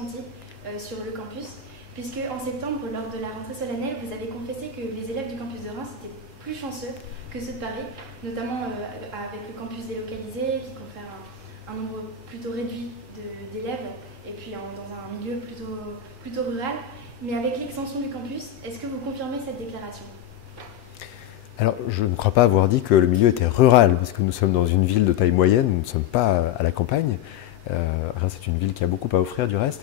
ressenti sur le campus, puisque en septembre, lors de la rentrée solennelle, vous avez confessé que les élèves du campus de Reims étaient plus chanceux que ceux de Paris, notamment avec le campus délocalisé qui confère un nombre plutôt réduit d'élèves et puis dans un milieu plutôt rural. Mais avec l'extension du campus, est-ce que vous confirmez cette déclaration? Alors, je ne crois pas avoir dit que le milieu était rural, parce que nous sommes dans une ville de taille moyenne, nous ne sommes pas à la campagne. Reims est une ville qui a beaucoup à offrir du reste.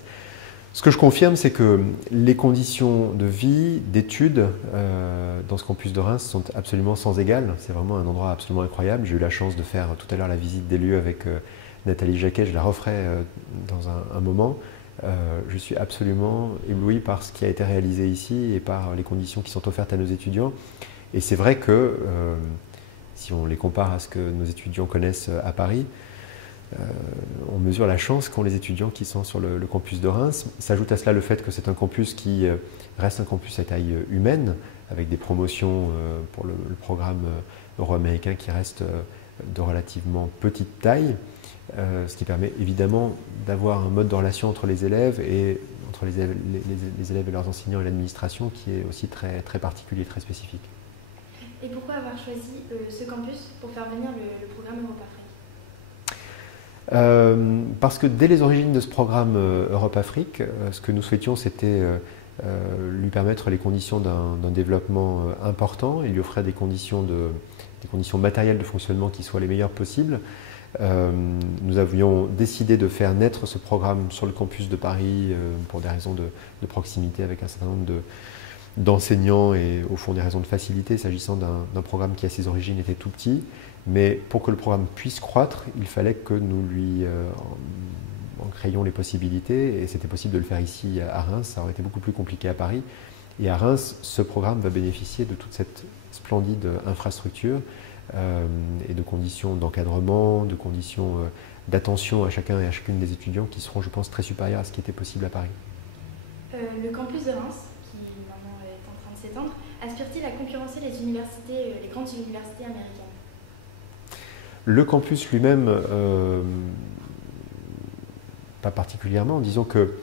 Ce que je confirme, c'est que les conditions de vie, d'études dans ce campus de Reims sont absolument sans égal. C'est vraiment un endroit absolument incroyable. J'ai eu la chance de faire tout à l'heure la visite des lieux avec Nathalie Jacquet, je la referai dans un moment. Je suis absolument ébloui par ce qui a été réalisé ici et par les conditions qui sont offertes à nos étudiants. Et c'est vrai que si on les compare à ce que nos étudiants connaissent à Paris, on mesure la chance qu'ont les étudiants qui sont sur le campus de Reims. S'ajoute à cela le fait que c'est un campus qui reste un campus à taille humaine, avec des promotions pour le programme euro-américain qui reste de relativement petite taille, ce qui permet évidemment d'avoir un mode de relation entre les élèves et entre les élèves et leurs enseignants et l'administration qui est aussi très, très particulier, très spécifique. Et pourquoi avoir choisi ce campus pour faire venir le programme Europe-Afrique? Parce que dès les origines de ce programme Europe-Afrique, ce que nous souhaitions, c'était lui permettre les conditions d'un développement important et lui offrir des conditions matérielles de fonctionnement qui soient les meilleures possibles. Nous avions décidé de faire naître ce programme sur le campus de Paris pour des raisons de proximité avec un certain nombre d'enseignants et au fond des raisons de facilité s'agissant d'un programme qui à ses origines était tout petit. Mais pour que le programme puisse croître, il fallait que nous lui en créions les possibilités et c'était possible de le faire ici à Reims. Ça aurait été beaucoup plus compliqué à Paris. Et à Reims, ce programme va bénéficier de toute cette splendide infrastructure et de conditions d'encadrement, de conditions d'attention à chacun et à chacune des étudiants qui seront, je pense, très supérieures à ce qui était possible à Paris. Le campus de Reims, qui maintenant est en train de s'étendre, aspire-t-il à concurrencer les grandes universités américaines? Le campus lui-même, pas particulièrement. Disons que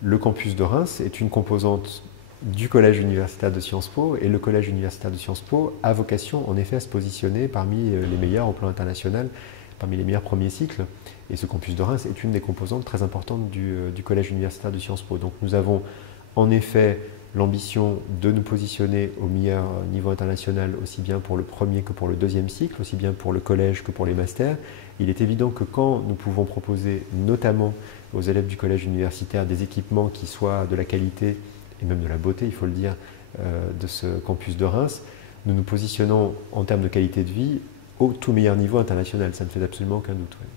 le campus de Reims est une composante du collège universitaire de Sciences Po et le collège universitaire de Sciences Po a vocation en effet à se positionner parmi les meilleurs au plan international, parmi les meilleurs premiers cycles. Et ce campus de Reims est une des composantes très importantes du collège universitaire de Sciences Po. Donc nous avons en effet l'ambition de nous positionner au meilleur niveau international, aussi bien pour le premier que pour le deuxième cycle, aussi bien pour le collège que pour les masters. Il est évident que quand nous pouvons proposer notamment aux élèves du collège universitaire des équipements qui soient de la qualité et même de la beauté, il faut le dire, de ce campus de Reims, nous nous positionnons en termes de qualité de vie au tout meilleur niveau international. Ça ne fait absolument aucun doute. Ouais.